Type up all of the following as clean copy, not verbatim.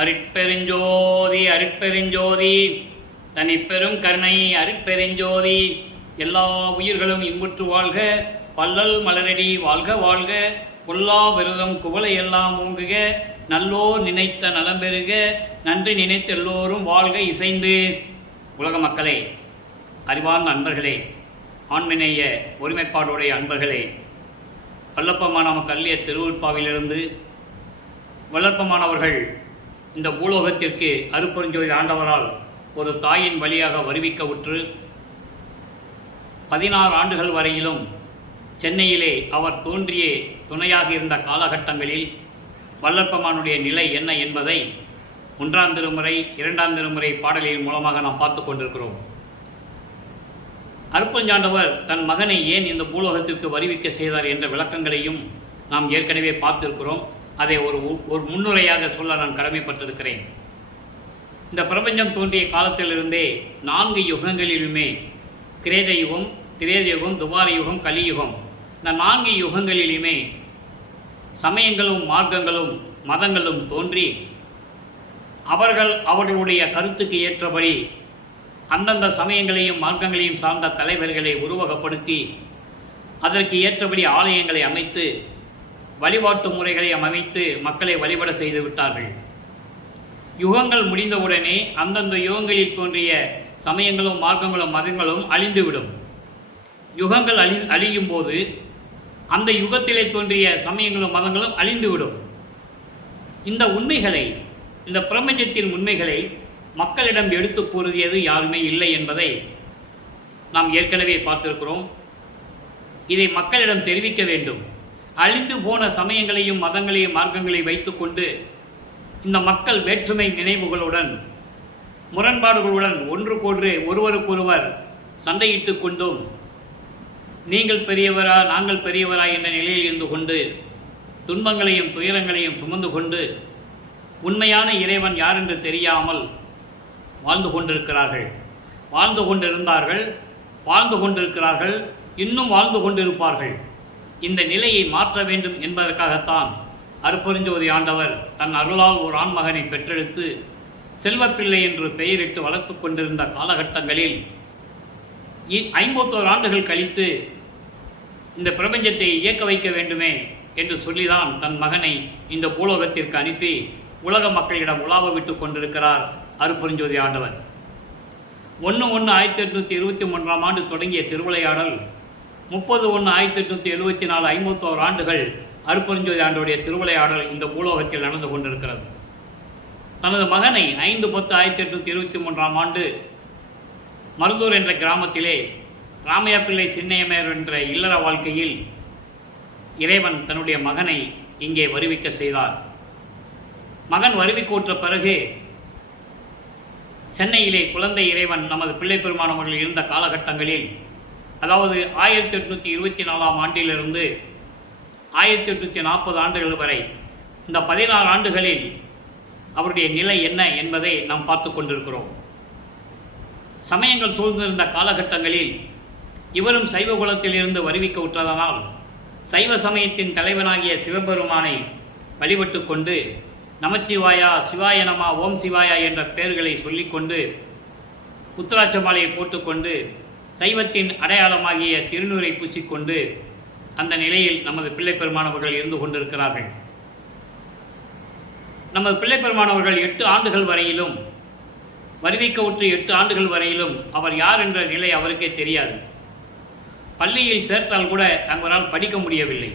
அருட்பெருஞ்சோதி அருட்பெருஞ்சோதி தனிப்பெரும் கருணை அருட்பெருஞ்சோதி. எல்லா உயிர்களும் இன்புற்று வாழ்க, பல்லல் மலரடி வாழ்க வாழ்க, கொல்லா விரதம் குவளையெல்லாம் ஓங்குக, நல்லோர் நினைத்த நலம் பெறுக, நன்றி நினைத்த எல்லோரும் வாழ்க இசைந்து. உலக மக்களே, அறிவார்ந்த அன்பர்களே, ஆண்மநேய ஒருமைப்பாடுடைய அன்பர்களே, வல்லப்பமான கல்லிய திருவுட்பாவிலிருந்து வல்லப்பமானவர்கள் இந்த பூலோகத்திற்கு அருட்பெருஞ்சோதி ஆண்டவரால் ஒரு தாயின் வழியாக வருவிக்க உற்று 16 ஆண்டுகள் வரையிலும் சென்னையிலே அவர் தோன்றிய துணையாக இருந்த காலகட்டங்களில் வல்லப்பமானுடைய நிலை என்ன என்பதை 1ஆம் திருமுறை 2ஆம் திருமுறை பாடலின் மூலமாக நாம் பார்த்து கொண்டிருக்கிறோம். அருட்பெருஞ்சாண்டவர் தன் மகனை ஏன் இந்த பூலோகத்திற்கு வருவிக்க செய்தார் என்ற விளக்கங்களையும் நாம் ஏற்கனவே பார்த்திருக்கிறோம். அதை ஒரு முன்னுரையாக சொல்ல நான் கடமைப்பட்டிருக்கிறேன். இந்த பிரபஞ்சம் தோன்றிய காலத்திலிருந்தே 4 யுகங்களிலுமே கிரேத யுகம், திரேத யுகம், துவார யுகம், கலியுகம், இந்த 4 யுகங்களிலுமே சமயங்களும் மார்க்கங்களும் மதங்களும் தோன்றி அவர்களுடைய கருத்துக்கு ஏற்றபடி அந்தந்த சமயங்களையும் மார்க்கங்களையும் சார்ந்த தலைவர்களை உருவகப்படுத்தி அதற்கு ஏற்றபடி ஆலயங்களை அமைத்து வழிபாட்டு முறைகளை அமைத்து மக்களை வழிபட செய்து விட்டார்கள். யுகங்கள் முடிந்தவுடனே அந்தந்த யுகங்களில் தோன்றிய சமயங்களும் மார்க்கங்களும் மதங்களும் அழிந்துவிடும். யுகங்கள் அழியும் போது அந்த யுகத்திலே தோன்றிய சமயங்களும் மதங்களும் அழிந்துவிடும். இந்த உண்மைகளை, இந்த பிரபஞ்சத்தின் உண்மைகளை மக்களிடம் எடுத்து கூறியது யாருமே இல்லை என்பதை நாம் ஏற்கனவே பார்த்திருக்கிறோம். இதை மக்களிடம் தெரிவிக்க வேண்டும். அழிந்து போன சமயங்களையும் மதங்களையும் மார்க்கங்களையும் வைத்துக்கொண்டு இந்த மக்கள் வேற்றுமை நினைவுகளுடன் முரண்பாடுகளுடன் ஒருவருக்கொருவர் சண்டையிட்டு கொண்டும் நீங்கள் பெரியவரா நாங்கள் பெரியவரா என்ற நிலையில் இருந்து கொண்டு துன்பங்களையும் துயரங்களையும் சுமந்து கொண்டு உண்மையான இறைவன் யார் என்று தெரியாமல் வாழ்ந்து கொண்டிருக்கிறார்கள், வாழ்ந்து கொண்டிருக்கிறார்கள், இன்னும் வாழ்ந்து கொண்டிருப்பார்கள். இந்த நிலையை மாற்ற வேண்டும் என்பதற்காகத்தான் அருட்பெருஞ்சோதி ஆண்டவர் தன் அருளால் ஒரு ஆண்மகனை பெற்றெடுத்து செல்வப்பிள்ளை என்று பெயரிட்டு வளர்த்து கொண்டிருந்த காலகட்டங்களில் 51 ஆண்டுகள் கழித்து இந்த பிரபஞ்சத்தை இயக்க வைக்க வேண்டுமே என்று சொல்லிதான் தன் மகனை இந்த பூலோகத்திற்கு அனுப்பி உலக மக்களிடம் உலாவ விட்டு கொண்டிருக்கிறார் அருட்பெருஞ்சோதி ஆண்டவர். 1/1/1823 ஆண்டு தொடங்கிய திருவிளையாடல் 30/1/1874 51 ஆண்டுகள் அருட்பெருஞ்சோதி ஆண்டவருடைய திருவிளையாடல் இந்த பூலோகத்தில் நடந்து கொண்டிருக்கிறது. தனது மகனை 5/10/1823 ஆண்டு மருதூர் என்ற கிராமத்திலே ராமையா பிள்ளை சின்னையமையர் என்ற இல்லற வாழ்க்கையில் இறைவன் தன்னுடைய மகனை இங்கே வருவிக்க செய்தார். மகன் வருவிக்கோற்ற பிறகு சென்னையிலே குழந்தை இறைவன் நமது பிள்ளை பெருமானவர்கள் இருந்த காலகட்டங்களில், அதாவது 1824 ஆண்டிலிருந்து 1840 ஆண்டுகள் வரை இந்த 16 ஆண்டுகளில் அவருடைய நிலை என்ன என்பதை நாம் பார்த்து கொண்டிருக்கிறோம். சமயங்கள் சூழ்ந்திருந்த காலகட்டங்களில் இவரும் சைவ குலத்தில் இருந்து வருவிக்க உற்றதனால் சைவ சமயத்தின் தலைவனாகிய சிவபெருமானை வழிபட்டு கொண்டு நமச்சிவாயா, சிவாயனமா, ஓம் சிவாயா என்ற பெயர்களை சொல்லிக்கொண்டு உத்திராட்ச மாலையை போட்டுக்கொண்டு சைவத்தின் அடையாளமாகிய திருநூரை பூசிக்கொண்டு அந்த நிலையில் நமது பிள்ளை பெருமானவர்கள் இருந்து கொண்டிருக்கிறார்கள். நமது பிள்ளை பெருமானவர்கள் 8 ஆண்டுகள் வரையிலும் வருவிக்க உற்று 8 ஆண்டுகள் வரையிலும் அவர் யார் என்ற நிலை அவருக்கே தெரியாது. பள்ளியில் சேர்த்தால் கூட அவரால் படிக்க முடியவில்லை.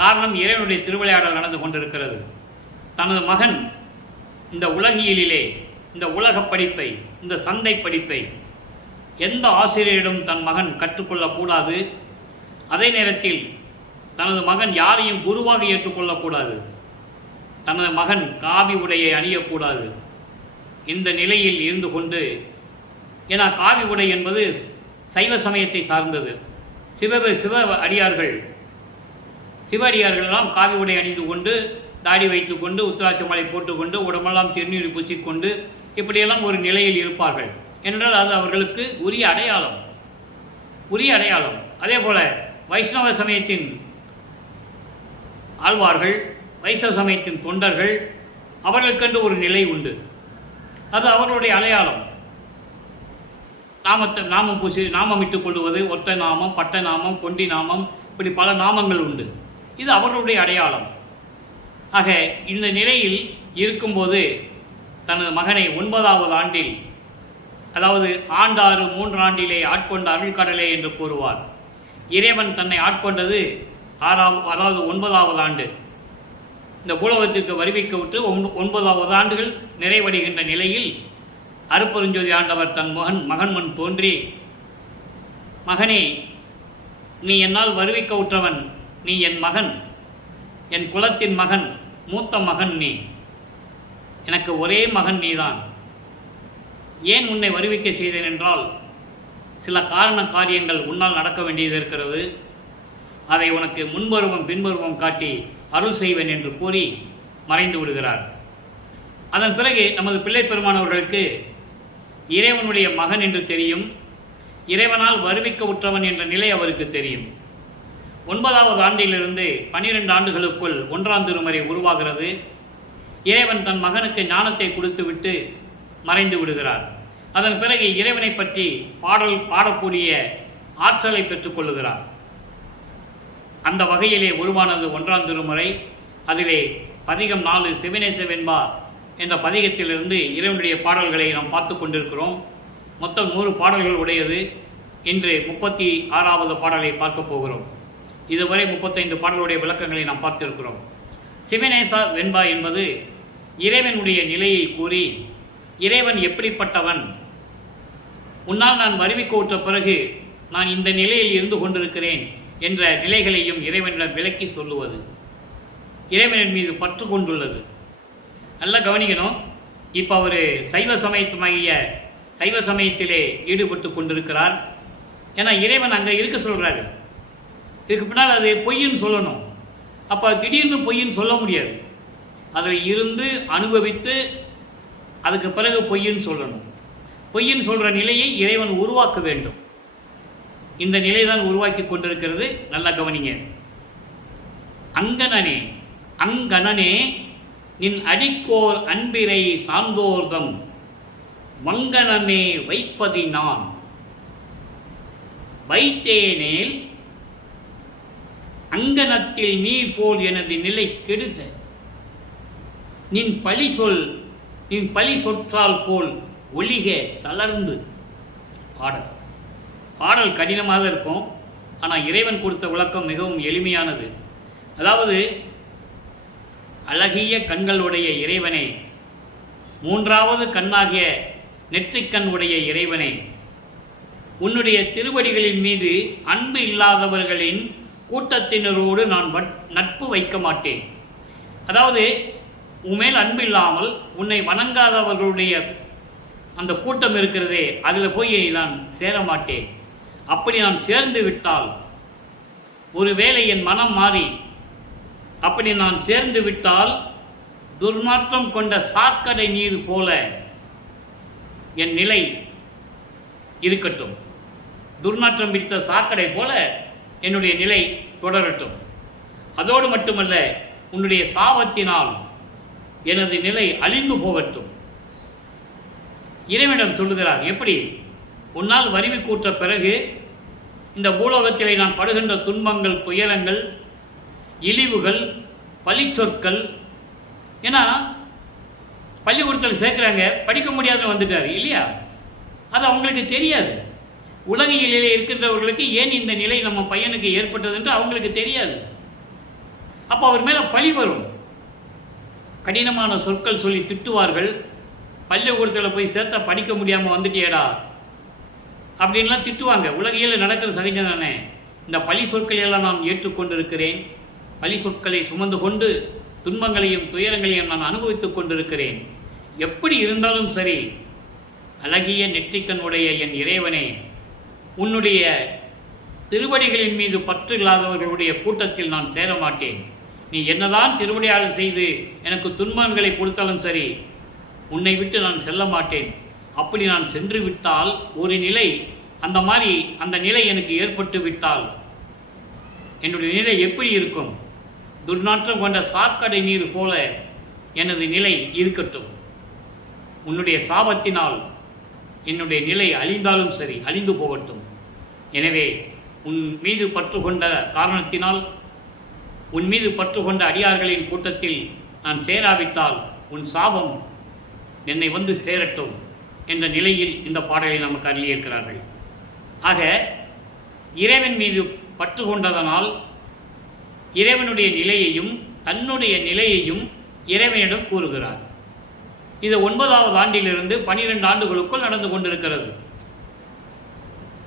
காரணம், இறைவனுடைய திருவிளையாடல் நடந்து கொண்டிருக்கிறது. தனது மகன் இந்த உலகியலிலே இந்த உலக படிப்பை, இந்த சந்தை படிப்பை எந்த ஆசிரியரிடம் தன் மகன் கற்றுக்கொள்ளக்கூடாது. அதே நேரத்தில் தனது மகன் யாரையும் குருவாக ஏற்றுக்கொள்ளக்கூடாது. தனது மகன் காவி உடையை அணியக்கூடாது. இந்த நிலையில் இருந்து கொண்டு, ஏன்னா காவி உடை என்பது சைவ சமயத்தை சார்ந்தது. சிவ அடியார்களெல்லாம் காவி உடை அணிந்து கொண்டு, தாடி வைத்து கொண்டு, உத்திராட்ச மாலை போட்டுக்கொண்டு, உடம்பெல்லாம் திருநீர் பூசிக்கொண்டு இப்படியெல்லாம் ஒரு நிலையில் இருப்பார்கள் என்றால் அது அவர்களுக்கு உரிய அடையாளம். அதே போல வைஷ்ணவ சமயத்தின் ஆழ்வார்கள், வைஷ்ணவ சமயத்தின் தொண்டர்கள் அவர்களுக்கென்று ஒரு நிலை உண்டு. அது அவர்களுடைய அடையாளம். நாமம் பூசி நாமம் இட்டுக் கொள்வது, ஒற்ற நாமம், பட்ட நாமம், கொண்டி நாமம், இப்படி பல நாமங்கள் உண்டு. இது அவர்களுடைய அடையாளம். ஆக இந்த நிலையில் இருக்கும்போது தனது மகனை 9வது ஆண்டில், அதாவது ஆண்டாறு 3 ஆண்டிலே ஆட்கொண்ட அருள்கடலே என்று கூறுவார். இறைவன் தன்னை ஆட்கொண்டது 9வது ஆண்டு. இந்த பூலோகத்திற்கு வருவிக்க விட்டு 9வது ஆண்டுகள் நிறைவடைகின்ற நிலையில் அருட்பெருஞ்சோதி ஆண்டவர் தன் மகன் முன் தோன்றி, மகனே, நீ என்னால் வருவிக்க உற்றவன், நீ என் மகன், என் குலத்தின் மகன், மூத்த மகன் நீ, எனக்கு ஒரே மகன் நீதான். ஏன் உன்னை வருவிக்க செய்தேன் என்றால், சில காரண காரியங்கள் உன்னால் நடக்க வேண்டியது இருக்கிறது. அதை உனக்கு முன்பருவம் பின்பருவம் காட்டி அருள் செய்வேன் என்று கூறி மறைந்து விடுகிறார். அதன் பிறகு நமது பிள்ளை பெருமானவர்களுக்கு இறைவனுடைய மகன் என்று தெரியும், இறைவனால் வருவிக்க உற்றவன் என்ற நிலை அவருக்கு தெரியும். 9வது ஆண்டிலிருந்து 12 ஆண்டுகளுக்குள் 1ஆம் திருமுறை உருவாகிறது. இறைவன் தன் மகனுக்கு ஞானத்தை கொடுத்துவிட்டு மறைந்து விடுகிறார். அதன் பிறகு இறைவனை பற்றி பாடக்கூடிய ஆற்றலை பெற்றுக்கொள்ளுகிறார். அந்த வகையிலே உருவானது 1ஆம் திருமுறை. அதிலே பதிகம் 4 சிவனேச வெண்பா என்ற பதிகத்திலிருந்து இறைவனுடைய பாடல்களை நாம் பார்த்து கொண்டிருக்கிறோம். மொத்தம் 100 பாடல்கள் உடையது. இன்று 36வது பாடலை பார்க்க போகிறோம். இதுவரை 35 பாடல்களுடைய விளக்கங்களை நாம் பார்த்திருக்கிறோம். சிவனேசா வெண்பா என்பது இறைவனுடைய நிலையை கூறி, இறைவன் எப்படிப்பட்டவன், உன்னால் நான் வருவிக்க உற்ற பிறகு நான் இந்த நிலையில் இருந்து கொண்டிருக்கிறேன் என்ற நிலைகளையும் இறைவனிடம் விளக்கி சொல்லுவது. இறைவனின் மீது பற்று கொண்டுள்ளது. நல்லா கவனிக்கணும். இப்போ அவர் சைவ சமயத்திலே ஈடுபட்டு கொண்டிருக்கிறார். ஏன்னா இறைவன் அங்கே இருக்க சொல்கிறாரு. இதுக்கு பின்னால் அது பொய்ன்னு சொல்லணும். அப்போ திடீர்னு பொய்ன்னு சொல்ல முடியாது. அதில் இருந்து அனுபவித்து அதுக்கு பிறகு பொய்ன்னு சொல்லணும். பொய்ன்னு சொல்கிற நிலையை இறைவன் உருவாக்க வேண்டும். இந்த நிலை தான் உருவாக்கி கொண்டிருக்கிறது. நல்லா கவனிங்க. அங்கணனே நின் அடிக்கோர் அன்பிரை சார்ந்தோர்தம் வங்கணமே வைப்பதினான் வைத்தேனேல் அங்கணத்தில் நீர் போல் எனது நிலை கெடுக நின் பழி சொற்றால் போல் ஒளிக தளர்ந்து. பாடல் கடினமாக இருக்கும். ஆனால் இறைவன் கொடுத்த விளக்கம் மிகவும் எளிமையானது. அதாவது, அழகிய கண்களுடைய இறைவனை, 3வது கண்ணாகிய நெற்றிக்கண் உடைய இறைவனை, உன்னுடைய திருவடிகளின் மீது அன்பு இல்லாதவர்களின் கூட்டத்தினரோடு நான் நட்பு வைக்க மாட்டேன். அதாவது, உன்மேல் அன்பு இல்லாமல் உன்னை வணங்காதவர்களுடைய அந்த கூட்டம் இருக்கிறதே, அதில் போய் நான் சேர மாட்டேன். அப்படி நான் சேர்ந்து விட்டால், ஒருவேளை என் மனம் மாறி அப்படி நான் சேர்ந்து விட்டால், துர்மாற்றம் கொண்ட சாக்கடை நீர் போல என் நிலை இருக்கட்டும். துர்நாற்றம் பிடித்த சாக்கடை போல என்னுடைய நிலை தொடரட்டும். அதோடு மட்டுமல்ல, உன்னுடைய சாபத்தினால் எனது நிலை அழிந்து போகட்டும். இறைவனிடம் சொல்லுகிறார். எப்படி? உன்னால் வறுமை கூற்ற பிறகு இந்த பூலோகத்திலே நான் படுகின்ற துன்பங்கள், துயரங்கள், இழிவுகள், பழிச்சொற்கள், ஏன்னா பள்ளிக்கூடத்தில் சேர்க்குறாங்க, படிக்க முடியாதுன்னு வந்துட்டார் இல்லையா? அது அவங்களுக்கு தெரியாது. உலகியலிலே இருக்கின்றவர்களுக்கு ஏன் இந்த நிலை நம்ம பையனுக்கு ஏற்பட்டது என்று அவங்களுக்கு தெரியாது. அப்போ அவர் மேலே பழி வரும். கடினமான சொற்கள் சொல்லி திட்டுவார்கள். பள்ளிக்கூடத்தில் போய் சேர்த்தா படிக்க முடியாமல் வந்துட்டியேடா அப்படின்லாம் திட்டுவாங்க. உலகியலில் நடக்கிற சகஜம் தானே. இந்த பழி சொற்களை எல்லாம் நான் ஏற்றுக்கொண்டிருக்கிறேன். பழி சொற்களை சுமந்து கொண்டு துன்பங்களையும் துயரங்களையும் நான் அனுபவித்துக் கொண்டிருக்கிறேன். எப்படி இருந்தாலும் சரி, அழகிய நெற்றிக்கண்ணுடைய என் இறைவனே, உன்னுடைய திருவடிகளின் மீது பற்று இல்லாதவர்களுடைய கூட்டத்தில் நான் சேர மாட்டேன். நீ என்னதான் திருவடியாளர் செய்து எனக்கு துன்பங்களை கொடுத்தாலும் சரி, உன்னை விட்டு நான் செல்ல மாட்டேன். அப்படி நான் சென்று விட்டால், ஒரு நிலை அந்த நிலை எனக்கு ஏற்பட்டு விட்டால் என்னுடைய நிலை எப்படி இருக்கும்? துர்நாற்றம் கொண்ட சாக்கடை நீர் போல எனது நிலை இருக்கட்டும். உன்னுடைய சாபத்தினால் என்னுடைய நிலை அழிந்தாலும் சரி, அழிந்து போகட்டும். எனவே உன் மீது பற்று கொண்ட காரணத்தினால், உன் மீது பற்று கொண்ட அடியார்களின் கூட்டத்தில் நான் சேராவிட்டால் உன் சாபம் என்னை வந்து சேரட்டும் என்ற நிலையில் இந்த பாடலை நமக்கு அருளியிருக்கிறார்கள். ஆக இறைவன் மீது பற்று கொண்டதனால் இறைவனுடைய நிலையையும் தன்னுடைய நிலையையும் இறைவனிடம் கூறுகிறார். இது 9வது ஆண்டிலிருந்து 12 ஆண்டுகளுக்குள் நடந்து கொண்டிருக்கிறது.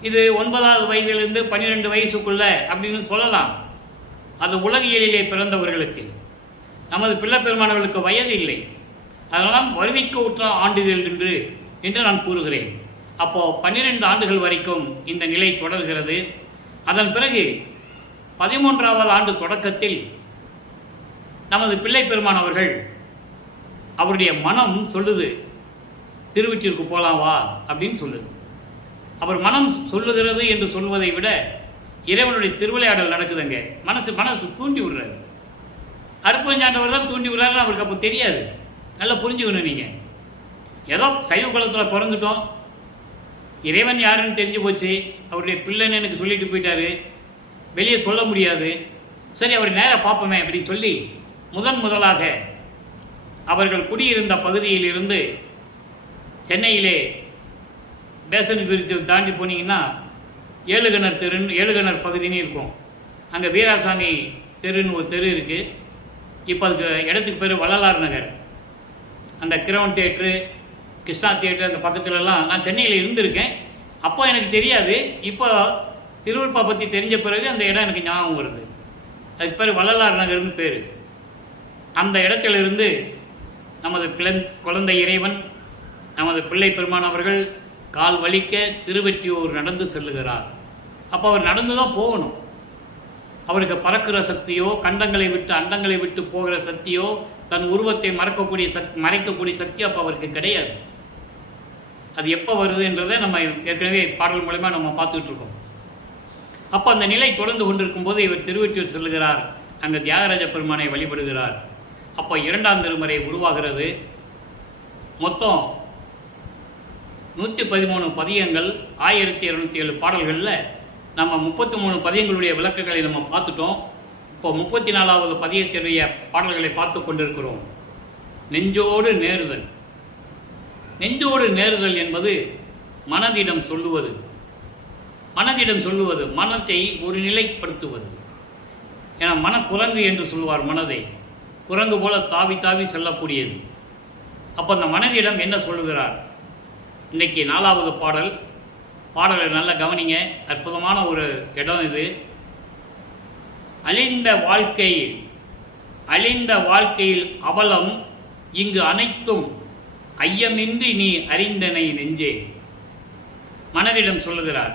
இது 9வது வயதிலிருந்து 12 வயசுக்குள்ள அப்படின்னு சொல்லலாம். அது உலகியலிலே பிறந்தவர்களுக்கு. நமது பிள்ளை பெருமானவர்களுக்கு வயது இல்லை. அதனால் வருவிக்க உற்ற ஆண்டுகள் என்று நான் கூறுகிறேன். அப்போது 12 ஆண்டுகள் வரைக்கும் இந்த நிலை தொடர்கிறது. அதன் பிறகு 13வது ஆண்டு தொடக்கத்தில் நமது பிள்ளை பெருமானவர்கள் அவருடைய மனம் சொல்லுது, திருவீட்டிற்கு போகலாம் வா அப்படின்னு சொல்லுது. அவர் மனம் சொல்லுகிறது என்று சொல்வதை விட இறைவனுடைய திருவிளையாடல் நடக்குதுங்க. மனசு தூண்டி விடுறாரு. அருப்பஞ்சாண்டவர் தான் தூண்டி விடுறாருன்னு அவருக்கு அப்போ தெரியாது. நல்லா புரிஞ்சுக்கணும். நீங்கள் ஏதோ சைவ குலத்தில் பிறந்துட்டோம், இறைவன் யாருன்னு தெரிஞ்சு போச்சு, அவருடைய பிள்ளைன்னு எனக்கு சொல்லிட்டு போயிட்டாரு, வெளியே சொல்ல முடியாது, சரி அவர் நேராக பார்ப்போமே அப்படின்னு சொல்லி முதலாக அவர்கள் குடியிருந்த பகுதியில் இருந்து சென்னையிலே பேசன் பிரித்து தாண்டி போனீங்கன்னா ஏழுகிணர் பகுதின்னு இருக்கும். அங்கே வீராசாமி தெருன்னு ஒரு தெரு இருக்குது. இப்போ அதுக்கு இடத்துக்கு பேர் வள்ளலார் நகர். அந்த கிரவுன் தியேட்ரு, கிருஷ்ணா தியேட்டர் அந்த பக்கத்துலலாம் நான் சென்னையில் இருந்திருக்கேன். அப்போ எனக்கு தெரியாது. இப்போ திருவருப்பா பற்றி தெரிஞ்ச பிறகு அந்த இடம் எனக்கு ஞாபகம் வருது. அதுக்கு பேர் வள்ளலார் நகர்னு பேர். அந்த இடத்திலிருந்து நமது குழந்தை இறைவன், நமது பிள்ளை பெருமான் அவர்கள் கால் வலிக்க திருவெற்றியூர் நடந்து செல்லுகிறார். அப்போ அவர் நடந்து தான் போகணும். அவருக்கு பறக்கிற சக்தியோ, கண்டங்களை விட்டு அண்டங்களை விட்டு போகிற சக்தியோ, தன் உருவத்தை மறைக்கக்கூடிய சக்தி அப்போ அவருக்கு கிடையாது. அது எப்போ வருது என்றதை நம்ம ஏற்கனவே பாடல் மூலமாக நம்ம பார்த்துக்கிட்டு இருக்கோம். அப்போ அந்த நிலை தொடர்ந்து கொண்டிருக்கும் போது இவர் திருவெற்றியூர் செல்லுகிறார். அங்கே தியாகராஜ பெருமானை வழிபடுகிறார். அப்போ 2ஆம் திருமுறை உருவாகிறது. மொத்தம் 113 பதியங்கள், 1207 பாடல்களில் நம்ம 33 பதியங்களுடைய விளக்கங்களை நம்ம பார்த்துட்டோம். இப்போ 34வது பதியத்தினுடைய பாடல்களை பார்த்து கொண்டிருக்கிறோம். நெஞ்சோடு நேருதல். நெஞ்சோடு நேருதல் என்பது மனதிடம் சொல்லுவது, மனத்தை ஒரு நிலைப்படுத்துவது. ஏன்னா மனக்குரங்கு என்று சொல்லுவார் மனதை. குரங்கு போல தாவி தாவி செல்லக்கூடியது. அப்போ அந்த மனதிடம் என்ன சொல்லுகிறார்? இன்றைக்கி 4வது பாடலை நல்லா கவனிங்க. அற்புதமான ஒரு இடம் இது. அழிந்த வாழ்க்கையில் அவலம் இங்கு அனைத்தும் ஐயமின்றி நீ அறிந்தனை நெஞ்சே. மனதிடம் சொல்லுகிறார்.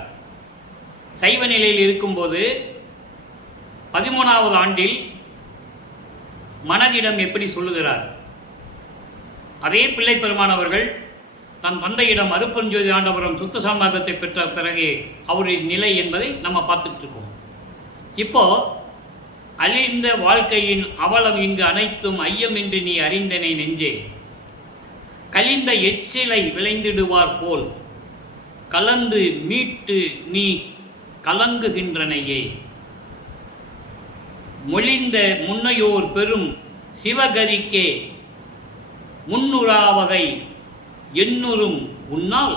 சைவ நிலையில் இருக்கும்போது 13வது ஆண்டில் மனதிடம் எப்படி சொல்லுகிறார்? அதே பிள்ளை பெருமானவர்கள் தன் தந்தையிடம் அருப்பெருஞ்சோதி ஆண்டவரம் சுத்த சாம்ராஜ்யத்தை பெற்ற பிறகு அவருடைய நிலை என்பதை நம்ம பார்த்துட்டு இருக்கோம். இப்போ அழிந்த வாழ்க்கையின் அவலம் இங்கு அனைத்தும் ஐயமின்றி நீ அறிந்தனை நெஞ்சே. கலிந்த எச்சிலை விளைந்திடுவார் போல் கலந்து மீட்டு நீ கலங்குகின்றனையே. மொழிந்த முன்னையோர் பெரும் சிவகதிக்கே முன்னுறாவகை எண்ணுறும் உன்னால்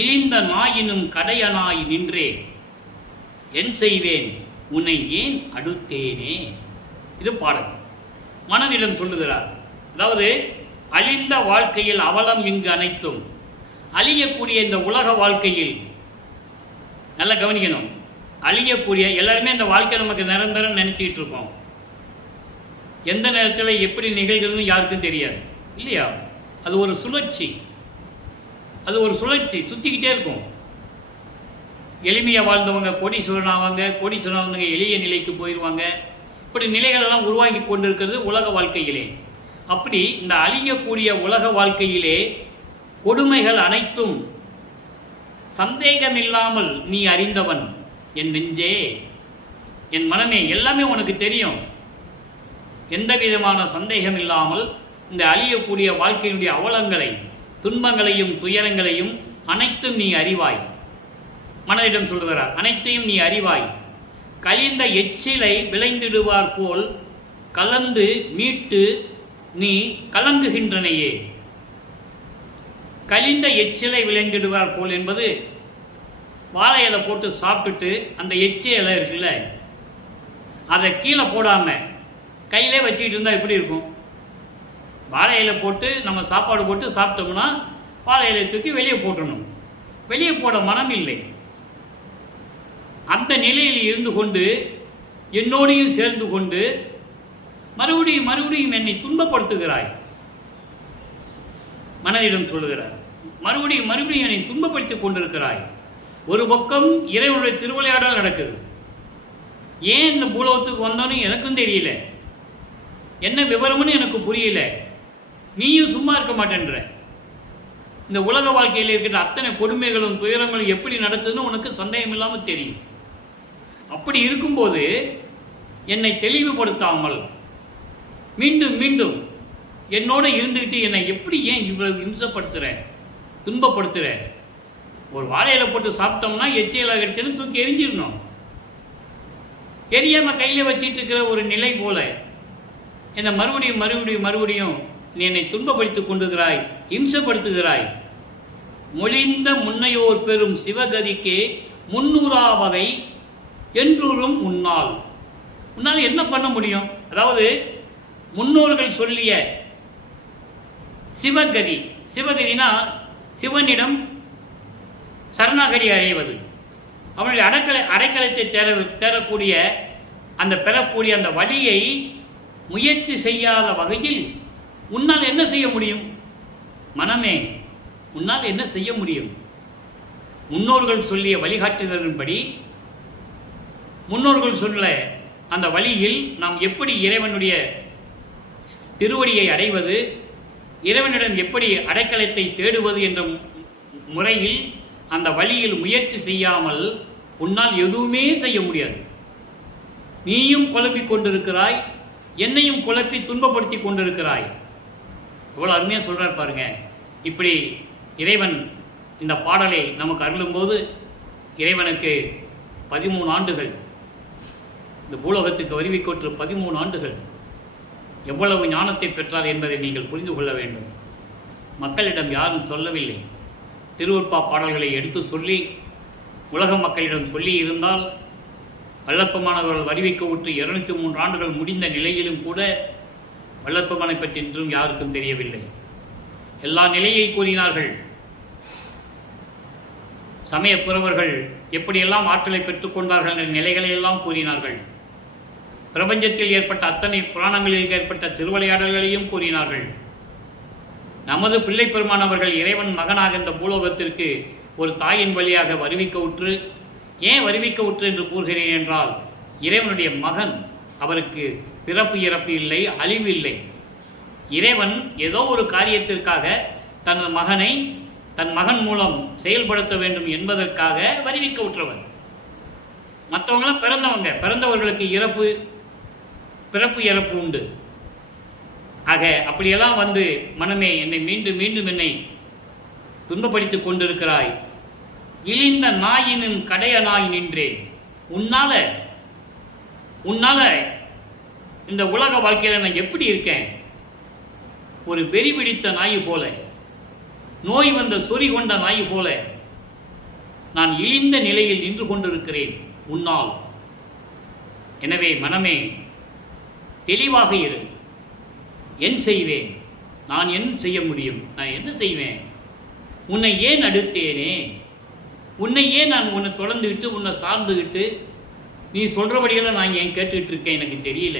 இழிந்த நாயினும் கடையனாய் நின்றேன் என் செய்வேன் உன்னை ஏன் அடுத்தேனே. இது பாடல். மனதிடம் சொல்லுகிறார். அதாவது அழிந்த வாழ்க்கையில் அவலம் இங்கு அனைத்தும், அழியக்கூடிய இந்த உலக வாழ்க்கையில் நல்லா கவனிக்கணும். அழியக்கூடிய எல்லாருமே இந்த வாழ்க்கை நமக்கு நிரந்தரம் நினச்சிக்கிட்டு இருக்கோம். எந்த நேரத்தில் எப்படி நிகழ்கிறதுன்னு யாருக்கும் தெரியாது இல்லையா? அது ஒரு சுழற்சி, சுற்றிக்கிட்டே இருக்கும். எளிமையாக வாழ்ந்தவங்க கோடீஸ்வரன் ஆவாங்க, கோடீஸ்வரன் வந்தவங்க எளிய நிலைக்கு போயிடுவாங்க. இப்படி நிலைகளெல்லாம் உருவாக்கி கொண்டிருக்கிறது உலக வாழ்க்கையிலே. அப்படி இந்த அழியக்கூடிய உலக வாழ்க்கையிலே கொடுமைகள் அனைத்தும் சந்தேகமில்லாமல் நீ அறிந்தவன் என் நெஞ்சே, என் மனமே, எல்லாமே உனக்கு தெரியும். எந்த விதமான சந்தேகம் இல்லாமல் இந்த அழியக்கூடிய வாழ்க்கையினுடைய அவலங்களை, துன்பங்களையும் துயரங்களையும் அனைத்தும் நீ அறிவாய். மனதிடம் சொல்லுகிறார், அனைத்தையும் நீ அறிவாய். கலிந்த எச்சிலை விளைந்திடுவார் போல் கலந்து மீட்டு நீ கலங்குகின்றனையே. கலிந்த எச்சிலை விளைந்திடுவார் போல் என்பது வாழை இலை போட்டு சாப்பிட்டுட்டு அந்த எச்சி இலை இருக்குல்ல, அதை கீழே போடாமல் கையிலே வச்சுக்கிட்டு இருந்தால் எப்படி இருக்கும்? வாழை இலை போட்டு நம்ம சாப்பாடு போட்டு சாப்பிட்டோம்னா வாழை இலையை தூக்கி வெளியே போட்டணும். வெளியே போட மனம் இல்லை. அந்த நிலையில் இருந்து கொண்டு என்னோடையும் சேர்ந்து கொண்டு மறுபடியும் மறுபடியும் என்னை துன்பப்படுத்துகிறாய். மனதிடம் சொல்லுகிறார், மறுபடியும் மறுபடியும் என்னை துன்பப்படுத்திக் கொண்டிருக்கிறாய். ஒரு பக்கம் இறைவனுடைய திருவிளையாடல் நடக்குது. ஏன் இந்த பூலோகத்துக்கு வந்தோன்னு எனக்கும் தெரியல, என்ன விவரம்னு எனக்கு புரியல. நீயும் சும்மா இருக்க மாட்டேன்ற. இந்த உலக வாழ்க்கையில் இருக்கிற அத்தனை கொடுமைகளும் துயரங்களும் எப்படி நடக்குதுன்னு உனக்கு சந்தேகம் இல்லாமல் தெரியும். அப்படி இருக்கும்போது என்னை தெளிவுபடுத்தாமல் மீண்டும் மீண்டும் என்னோட இருந்துக்கிட்டு என்னை எப்படி ஏன் இவ்வளவு இம்சப்படுத்துகிற, துன்பப்படுத்துகிற? ஒரு வாழையில போட்டு சாப்பிட்டோம்னா எச்சியலை கிடைச்சது தூக்கி எரிஞ்சிடணும். எரியாமல் கையில் வச்சிட்டு இருக்கிற ஒரு நிலை போல என்னை மறுபடியும் மறுபடியும் மறுபடியும் நீ என்னை துன்பப்படுத்திக் கொண்டுகிறாய், இம்சப்படுத்துகிறாய். மொழிந்த முன்னையோர் பெரும் சிவகதிக்கே 300 என்றூரும் உன்னால். உன்னால் என்ன பண்ண முடியும்? அதாவது முன்னோர்கள் சொல்லிய சிவகதி, சிவகதினா சிவனிடம் சரணாகதி அடைவது, அவனுடைய அடைக்கலத்தை தேரக்கூடிய அந்த பெறக்கூடிய அந்த வழியை முயற்சி செய்யாத வகையில் உன்னால் என்ன செய்ய முடியும்? மனமே, உன்னால் என்ன செய்ய முடியும்? முன்னோர்கள் சொல்லிய வழிகாட்டுதலின்படி, முன்னோர்கள் சொல்ல அந்த வழியில் நாம் எப்படி இறைவனுடைய திருவடியை அடைவது, இறைவனிடம் எப்படி அடைக்கலத்தை தேடுவது என்ற முறையில் அந்த வழியில் முயற்சி செய்யாமல் உன்னால் எதுவுமே செய்ய முடியாது. நீயும் குழப்பிக் கொண்டிருக்கிறாய், என்னையும் குழப்பி துன்பப்படுத்தி கொண்டிருக்கிறாய். எவ்வளோ அருமையாக சொல்கிறார் பாருங்க. இப்படி இறைவன் இந்த பாடலை நமக்கு அருளும்போது இறைவனுக்கு 13 ஆண்டுகள், இந்த பூலோகத்துக்கு வருவிக்கொற்று 13 ஆண்டுகள் எவ்வளவு ஞானத்தை பெற்றார் என்பதை நீங்கள் புரிந்து கொள்ள வேண்டும். மக்களிடம் யாரும் சொல்லவில்லை. திருவருட்பா பாடல்களை எடுத்து சொல்லி உலக மக்களிடம் சொல்லி இருந்தால் வல்லற்பமானவர்கள் வருவிக்க உற்று 203 ஆண்டுகள் முடிந்த நிலையிலும் கூட வல்லற்பமானை பற்றி இன்றும் யாருக்கும் தெரியவில்லை. எல்லா நிலையை கூறினார்கள். சமய புறவர்கள் எப்படியெல்லாம் ஆற்றலை பெற்றுக்கொண்டார்கள் என்ற நிலைகளை எல்லாம் கூறினார்கள். பிரபஞ்சத்தில் ஏற்பட்ட அத்தனை புராணங்களில் ஏற்பட்ட திருவிளையாடல்களையும் கூறினார்கள். நமது பிள்ளை பெருமானவர்கள் இறைவன் மகனாக இந்த பூலோகத்திற்கு ஒரு தாயின் வழியாக வருவிக்க உற்று, ஏன் வருவிக்க உற்று என்று கூறுகிறேன் என்றால், இறைவனுடைய மகன், அவருக்கு பிறப்பு இறப்பு இல்லை, அழிவு இல்லை. இறைவன் ஏதோ ஒரு காரியத்திற்காக தனது மகனை தன் மகன் மூலம் செயல்படுத்த வேண்டும் என்பதற்காக வருவிக்க உற்றவர். மற்றவங்களாம் பிறந்தவர்களுக்கு பிறப்பு இறப்பு உண்டு. ஆக அப்படியெல்லாம் வந்து மனமே என்னை மீண்டும் மீண்டும் என்னை துன்பப்படுத்திக் கொண்டிருக்கிறாய். இழிந்த நாயினும் கடைய நாய் நின்றேன். உன்னால இந்த உலக வாழ்க்கையில் நான் எப்படி இருக்கேன்? ஒரு வெறி பிடித்த நாய் போல, நோய் வந்த சொறி கொண்ட நாய் போல நான் இழிந்த நிலையில் நின்று கொண்டிருக்கிறேன் உன்னால். எனவே மனமே தெளிவாக இரு. என் செய்வேன்? நான் என்ன செய்ய முடியும்? நான் என்ன செய்வேன்? உன்னை ஏன் அடுத்தேனே? உன்னை ஏன் நான் உன்னை தொடர்ந்துக்கிட்டு உன்னை சார்ந்துக்கிட்டு நீ சொல்கிறபடியெல்லாம் நான் ஏன் கேட்டுக்கிட்டு இருக்கேன்? எனக்கு தெரியல,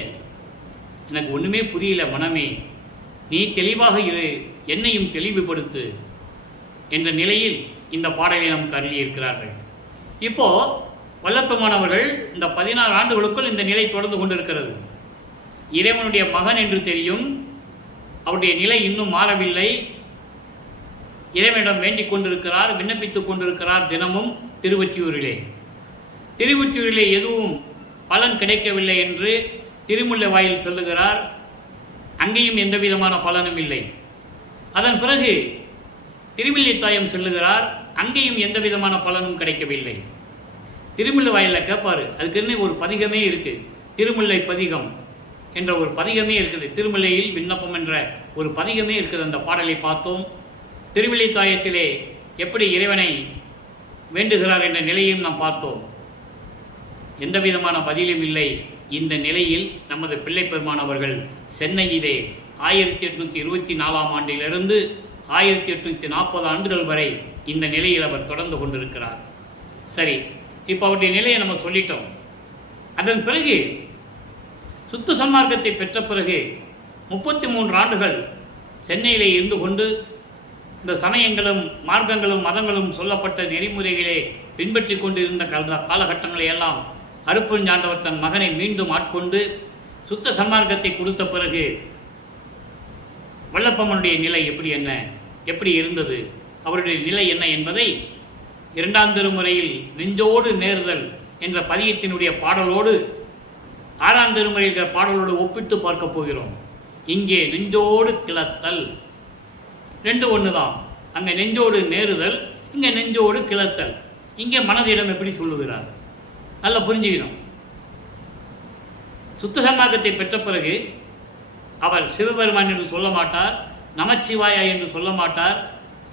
எனக்கு ஒன்றுமே புரியல. மனமே நீ தெளிவாக இரு, என்னையும் தெளிவுபடுத்து என்ற நிலையில் இந்த பாடலை நமக்கு அருளியிருக்கிறார்கள். இப்போது வல்லப்பெருமானவர்கள் இந்த 16 ஆண்டுகளுக்குள் இந்த நிலை தொடர்ந்து கொண்டிருக்கிறது. இறைவனுடைய மகன் என்று தெரியும், அவருடைய நிலை இன்னும் மாறவில்லை. இறைவனிடம் வேண்டிக் கொண்டிருக்கிறார், விண்ணப்பித்துக் கொண்டிருக்கிறார். தினமும் திருவொற்றியூரிலே எதுவும் பலன் கிடைக்கவில்லை என்று திருமுல்லை வாயில் சொல்லுகிறார். அங்கேயும் எந்த விதமான பலனும் இல்லை. அதன் பிறகு திருவில்லித்தாயம் செல்லுகிறார், அங்கேயும் எந்த விதமான பலனும் கிடைக்கவில்லை. திருமுல்லை வாயிலில் கேட்பார், அதுக்குன்னு ஒரு பதிகமே இருக்குது, திருமுல்லை பதிகம் என்ற ஒரு பதிகமே இருக்குது. திருமுல்லையில் விண்ணப்பம் என்ற ஒரு பதிகமே இருக்குது. அந்த பாடலை பார்த்தோம். திருவில்லித்தாயத்திலே எப்படி இறைவனை வேண்டுகிறார் என்ற நிலையும் நாம் பார்த்தோம். எந்த விதமான பதிலும் இல்லை. இந்த நிலையில் நமது பிள்ளை பெருமான் அவர்கள் சென்னையிலே 1824 ஆண்டிலிருந்து 1840 ஆண்டுகள் வரை இந்த நிலையில் அவர் தொடர்ந்து கொண்டிருக்கிறார். சரி, இப்போ அவருடைய நிலையை நம்ம சொல்லிட்டோம். அதன் பிறகு சுத்த சன்மார்க்கத்தை பெற்ற பிறகு 33 ஆண்டுகள் சென்னையிலே இருந்து கொண்டு இந்த சமயங்களும் மார்க்கங்களும் மதங்களும் சொல்லப்பட்ட நெறிமுறைகளை பின்பற்றி கொண்டிருந்த காலகட்டங்களை எல்லாம் அருட்பெருஞ்சாண்டவர் தன் மகனை மீண்டும் ஆட்கொண்டு சுத்த சன்மார்க்கத்தை கொடுத்த பிறகு வல்லப்பம்மனுடைய நிலை எப்படி இருந்தது, அவருடைய நிலை என்ன என்பதை 2ஆம் திருமுறையில் நெஞ்சோடு நேர்தல் என்ற பதியத்தினுடைய பாடலோடு 6ஆம் திருமுறையில் பாடலோடு ஒப்பிட்டு பார்க்க போகிறோம். இங்கே நெஞ்சோடு கிளத்தல் ரெண்டு ஒன்று தான். அங்கே நெஞ்சோடு நேருதல், இங்கே நெஞ்சோடு கிளத்தல். இங்கே மனதிடம் எப்படி சொல்லுகிறார் நல்லா புரிஞ்சுக்கணும். சுத்த சன்மார்க்கத்தை பெற்ற பிறகு அவர் சிவபெருமான் என்று சொல்ல மாட்டார், நமச்சிவாயா என்று சொல்ல மாட்டார்,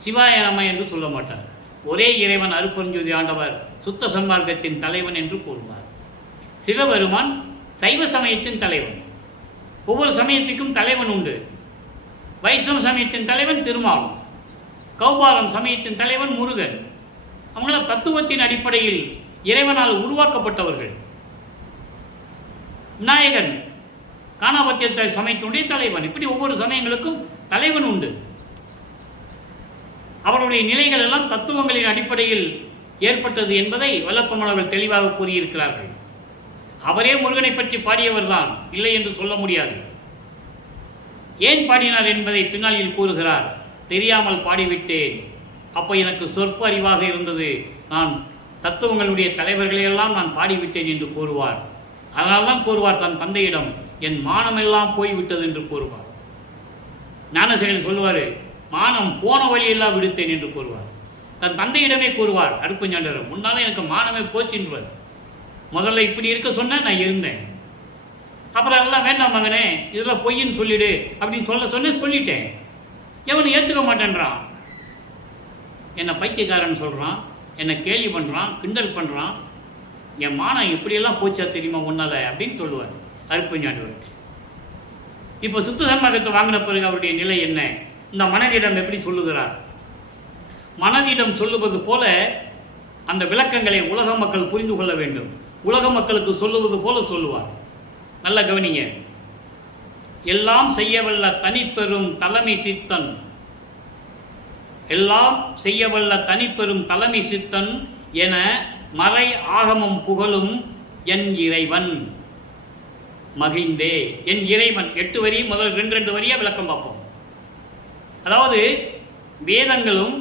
சிவாய நம என்று சொல்ல மாட்டார். ஒரே இறைவன் அருட்பெருஞ்சோதி ஆண்டவர் சுத்த சன்மார்க்கத்தின் தலைவன் என்று கூறுவார். சிவபெருமான் சைவ சமயத்தின் தலைவன். ஒவ்வொரு சமயத்துக்கும் தலைவன் உண்டு. வைஷ்ணவ சமயத்தின் தலைவன் திருமாலும், கௌபாலம் சமயத்தின் தலைவன் முருகன். அவங்களாம் தத்துவத்தின் அடிப்படையில் இறைவனால் உருவாக்கப்பட்டவர்கள். விநாயகன் காணாபத்திய சமயத்தினுடைய தலைவன். இப்படி ஒவ்வொரு சமயங்களுக்கும் தலைவன் உண்டு. அவருடைய நிலைகள் எல்லாம் தத்துவங்களின் அடிப்படையில் ஏற்பட்டது என்பதை வல்லப்பம்மனவர்கள் தெளிவாக கூறியிருக்கிறார்கள். அவரே முருகனை பற்றி பாடியவர் தான், இல்லை என்று சொல்ல முடியாது. ஏன் பாடினார் என்பதை பின்னாளில் கூறுகிறார். தெரியாமல் பாடிவிட்டேன், அப்போ எனக்கு சொற்ப அறிவாக இருந்தது, நான் தத்துவங்களுடைய தலைவர்களையெல்லாம் நான் பாடிவிட்டேன் என்று கூறுவார். அதனால்தான் கூறுவார் தன் தந்தையிடம், என் மானமெல்லாம் போய்விட்டது என்று கூறுவார். ஞானசேகரன் சொல்லுவார், மானம் போன வழியெல்லாம் விடுத்தேன் என்று கூறுவார். தன் தந்தையிடமே கூறுவார் அருட்பெருஞ்சாண்டவர், முன்னாலே எனக்கு மானமே போச்சுன்றார். முதல்ல இப்படி இருக்க சொன்ன நான் இருந்தேன், அப்புறம் அதெல்லாம் வேண்டாம் மகனே, இதெல்லாம் பொய்ன்னு சொல்லிடு அப்படின்னு சொல்லிட்டேன். எவனை ஏற்றுக்க மாட்டேன்றான், என்னை பைத்தியக்காரன் சொல்கிறான், என்னை கேலி பண்ணுறான், கிண்டல் பண்ணுறான், என் மானம் எப்படியெல்லாம் போச்சா தெரியுமா உன்னால அப்படின்னு சொல்லுவார் அருட்பெருஞ்சாண்டவருக்கு. இப்போ சுத்த சன்மார்க்கத்தை வாங்கின பிறகு அவருடைய நிலை என்ன, இந்த மனதிடம் எப்படி சொல்லுகிறார்? மனதிடம் சொல்லுவது போல அந்த விளக்கங்களை உலக மக்கள் புரிந்து கொள்ள வேண்டும். உலக மக்களுக்கு சொல்லுவது போல சொல்லுவார். நல்ல கவனிங்க. எல்லாம் செய்யவல்ல தனிப்பெரும் தலைமை சித்தன், எல்லாம் செய்யவல்ல தனிப்பெரும் தலைமை சித்தன் என மறை ஆகமம் புகழும் என் இறைவன் மகிழ்ந்தே. என் இறைவன் 8 வரி, முதல் 2 வரியா விளக்கம் பார்ப்போம். அதாவது வேதங்களும்